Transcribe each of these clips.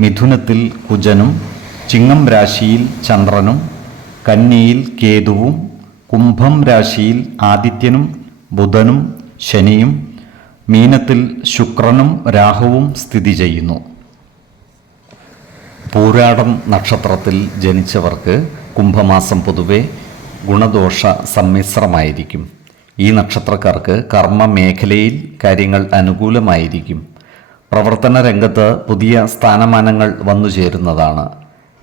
മിഥുനത്തിൽ കുജനും ചിങ്ങം രാശിയിൽ ചന്ദ്രനും കന്നിയിൽ കേതുവും കുംഭം രാശിയിൽ ആദിത്യനും ബുധനും ശനിയും മീനത്തിൽ ശുക്രനും രാഹുവും സ്ഥിതി ചെയ്യുന്നു. പൂരാടം നക്ഷത്രത്തിൽ ജനിച്ചവർക്ക് കുംഭമാസം പൊതുവെ ഗുണദോഷ സമ്മിശ്രമായിരിക്കും. ഈ നക്ഷത്രക്കാർക്ക് കർമ്മ മേഖലയിൽ കാര്യങ്ങൾ അനുകൂലമായിരിക്കും. പ്രവർത്തന രംഗത്ത് പുതിയ സ്ഥാനമാനങ്ങൾ വന്നു ചേരുന്നതാണ്.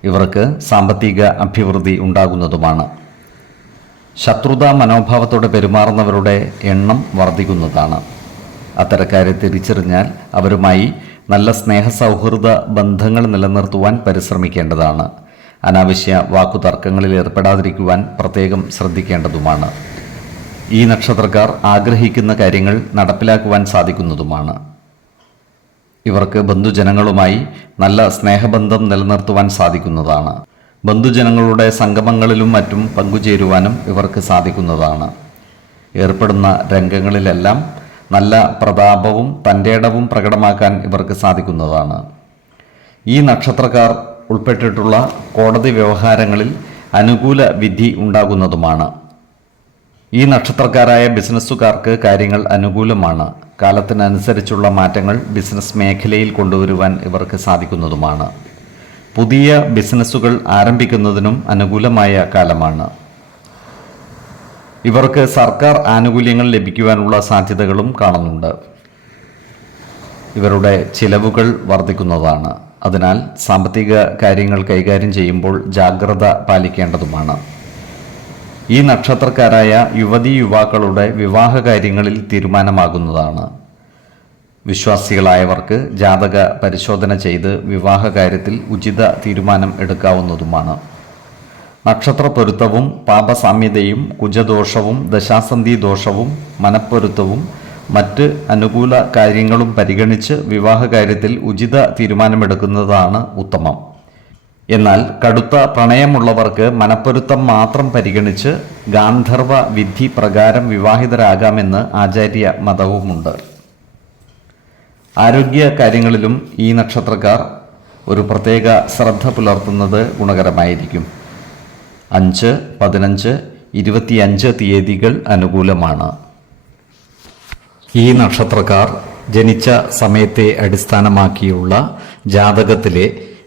ഇവർക്ക് സാമ്പത്തിക അഭിവൃദ്ധി ഉണ്ടാകുന്നതുമാണ്. ശത്രുതാ മനോഭാവത്തോടെ പെരുമാറുന്നവരുടെ എണ്ണം വർദ്ധിക്കുന്നതാണ്. അത്തരക്കാരെ തിരിച്ചറിഞ്ഞാൽ അവരുമായി നല്ല സ്നേഹ സൗഹൃദ ബന്ധങ്ങൾ നിലനിർത്തുവാൻ പരിശ്രമിക്കേണ്ടതാണ്. അനാവശ്യ വാക്കുതർക്കങ്ങളിൽ ഏർപ്പെടാതിരിക്കുവാൻ പ്രത്യേകം ശ്രദ്ധിക്കേണ്ടതുമാണ്. ഈ നക്ഷത്രക്കാർ ആഗ്രഹിക്കുന്ന കാര്യങ്ങൾ നടപ്പിലാക്കുവാൻ സാധിക്കുന്നതുമാണ്. ഇവർക്ക് ബന്ധുജനങ്ങളുമായി നല്ല സ്നേഹബന്ധം നിലനിർത്തുവാൻ സാധിക്കുന്നതാണ്. ബന്ധുജനങ്ങളുടെ സംഗമങ്ങളിലും മറ്റും പങ്കുചേരുവാനും ഇവർക്ക് സാധിക്കുന്നതാണ്. ഏർപ്പെടുന്ന രംഗങ്ങളിലെല്ലാം നല്ല പ്രതാപവും തന്റെ ഇടവും പ്രകടമാക്കാൻ ഇവർക്ക് സാധിക്കുന്നതാണ്. ഈ നക്ഷത്രക്കാർ ഉൾപ്പെട്ടിട്ടുള്ള കോടതി വ്യവഹാരങ്ങളിൽ അനുകൂല വിധി ഉണ്ടാകുന്നതുമാണ്. ഈ നക്ഷത്രക്കാരായ ബിസിനസ്സുകാർക്ക് കാര്യങ്ങൾ അനുകൂലമാണ്. കാലത്തിനനുസരിച്ചുള്ള മാറ്റങ്ങൾ ബിസിനസ് മേഖലയിൽ കൊണ്ടുവരുവാൻ ഇവർക്ക് സാധിക്കുന്നതുമാണ്. പുതിയ ബിസിനസ്സുകൾ ആരംഭിക്കുന്നതിനും അനുകൂലമായ കാലമാണ്. ഇവർക്ക് സർക്കാർ ആനുകൂല്യങ്ങൾ ലഭിക്കുവാനുള്ള സാധ്യതകളും കാണുന്നുണ്ട്. ഇവരുടെ ചിലവുകൾ വർദ്ധിക്കുന്നതാണ്. അതിനാൽ സാമ്പത്തിക കാര്യങ്ങൾ കൈകാര്യം ചെയ്യുമ്പോൾ ജാഗ്രത പാലിക്കേണ്ടതുമാണ്. ഈ നക്ഷത്രക്കാരായ യുവതി യുവാക്കളുടെ വിവാഹ കാര്യങ്ങളിൽ തീരുമാനമാകുന്നതാണ്. വിശ്വാസികളായവർക്ക് ജാതക പരിശോധന ചെയ്ത് വിവാഹ കാര്യത്തിൽ ഉചിത തീരുമാനം എടുക്കാവുന്നതുമാണ്. നക്ഷത്ര പൊരുത്തവും പാപസാമ്യതയും കുജദോഷവും ദശാസന്ധി ദോഷവും മനപ്പൊരുത്തവും മറ്റ് അനുകൂല കാര്യങ്ങളും പരിഗണിച്ച് വിവാഹ കാര്യത്തിൽ ഉചിത തീരുമാനമെടുക്കുന്നതാണ് ഉത്തമം. എന്നാൽ കടുത്ത പ്രണയമുള്ളവർക്ക് മനപ്പൊരുത്തം മാത്രം പരിഗണിച്ച് ഗാന്ധർവ വിധി പ്രകാരം വിവാഹിതരാകാമെന്ന് ആചാര്യ മതവുമുണ്ട്. ആരോഗ്യ കാര്യങ്ങളിലും ഈ നക്ഷത്രക്കാർ ഒരു പ്രത്യേക ശ്രദ്ധ പുലർത്തുന്നത് ഗുണകരമായിരിക്കും. അഞ്ച് പതിനഞ്ച് ഇരുപത്തിയഞ്ച് തീയതികൾ അനുകൂലമാണ്. ഈ നക്ഷത്രക്കാർ ജനിച്ച സമയത്തെ അടിസ്ഥാനമാക്കിയുള്ള ജാതകത്തിലെ